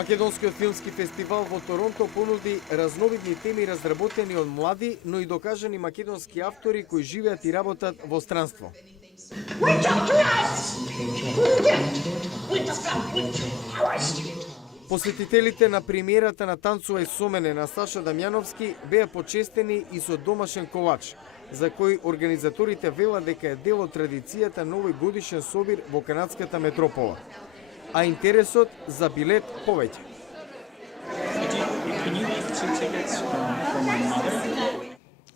Македонскиот филмски фестивал во Торонто понуди разновидни теми разработени од млади, но и докажани македонски автори кои живеат и работат во странство. Посетителите на премиерата на Танцувај со мене на Саша Дамјановски беа почестени и со домашен колач, за кој организаторите велат дека е дел од традицијата на овој годишен собир во канадската метропола. А интересот за билет повеќе.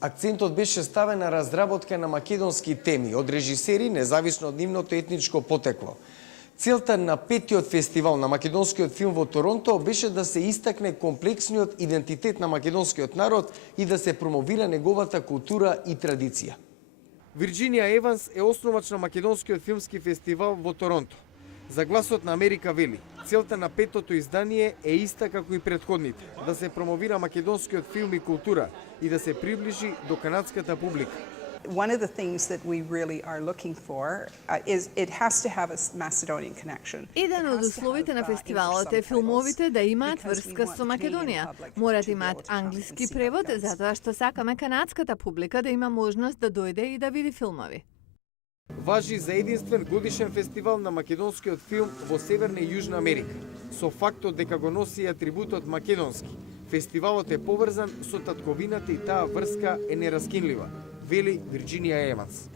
Акцентот беше ставен на разработка на македонски теми од режисери, независно од нивното етничко потекло. Целта на петиот фестивал на македонскиот филм во Торонто беше да се истакне комплексниот идентитет на македонскиот народ и да се промовира неговата култура и традиција. Вирџинија Еванс е основач на македонскиот филмски фестивал во Торонто. За Гласот на Америка вели, целта на петото издание е иста како и претходните, да се промовира македонскиот филм и култура и да се приближи до канадската публика. One of the things that we really are looking for is it has to have a Macedonian connection. Еден од условите на фестивалот е филмовите да имаат врска со Македонија. Морат имаат англиски превод, затоа што сакаме канадската публика да има можност да дојде и да види филмови. Важи за единствен годишен фестивал на македонскиот филм во Северна и Јужна Америка, со фактот дека го носи атрибутот македонски. Фестивалот е поврзан со татковината и таа врска е нераскинлива, вели Вирџинија Еванс.